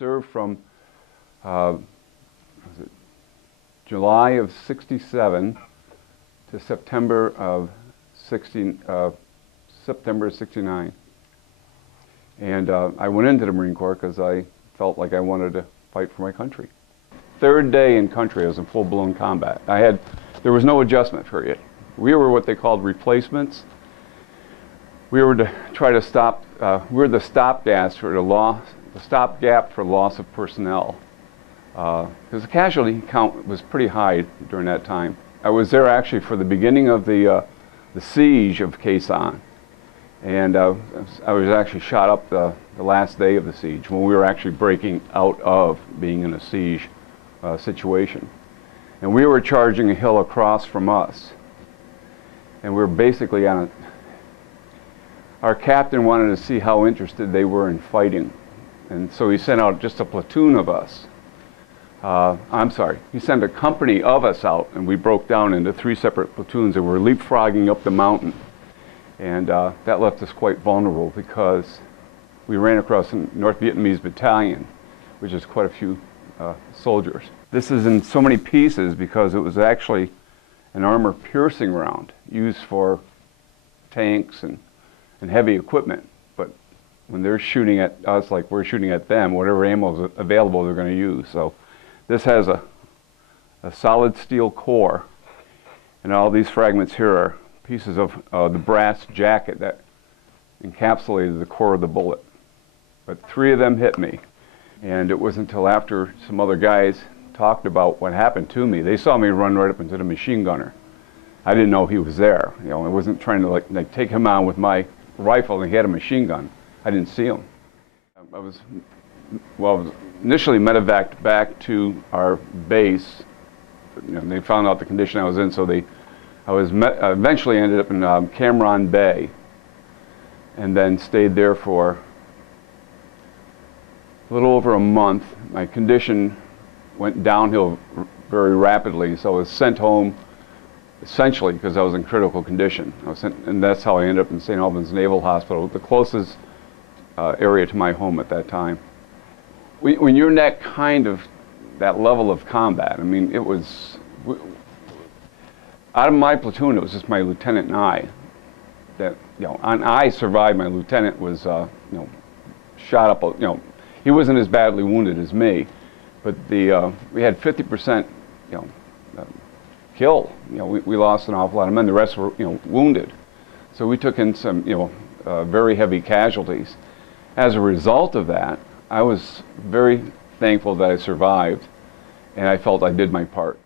served from was it July of '67 to September of September '69. And I went into the Marine Corps because I felt like I wanted to fight for my country. Third day in country, I was in full-blown combat. There was no adjustment period. We were what they called replacements. We were to try to stop, we were the stopgap for loss of personnel. Because the casualty count was pretty high during that time. I was there actually for the beginning of the siege of Khe Sanh. And I was actually shot up the last day of the siege when we were actually breaking out of being in a siege situation. And we were charging a hill across from us. And we were basically on a... Our captain wanted to see how interested they were in fighting. And so he sent out just a platoon of us. I'm sorry, he sent a company of us out, and we broke down into 3 separate platoons and were leapfrogging up the mountain. And that left us quite vulnerable because we ran across a North Vietnamese battalion, which is quite a few soldiers. This is in so many pieces because it was actually an armor-piercing round used for tanks and heavy equipment. But when they're shooting at us like we're shooting at them, whatever ammo is available they're going to use. So this has a solid steel core, and all these fragments here are pieces of the brass jacket that encapsulated the core of the bullet. But 3 of them hit me, and it wasn't until after some other guys talked about what happened to me. They saw me run right up into the machine gunner. I didn't know he was there. You know, I wasn't trying to like take him on with my rifle, and he had a machine gun. I didn't see him. I was initially medevaced back to our base. You know, they found out the condition I was in, so I was eventually ended up in Cam Ranh Bay, and then stayed there for a little over a month. My condition went downhill very rapidly, so I was sent home essentially because I was in critical condition. I was sent, and that's how I ended up in St. Albans Naval Hospital, the closest area to my home at that time. When you're in that level of combat, I mean, it was, out of my platoon, it was just my lieutenant and I. That, you know, and I survived. My lieutenant was, you know, shot up. You know, he wasn't as badly wounded as me, but we had 50%, you know, killed. You know, we lost an awful lot of men. The rest were, you know, wounded. So we took in some, you know, very heavy casualties. As a result of that, I was very thankful that I survived, and I felt I did my part.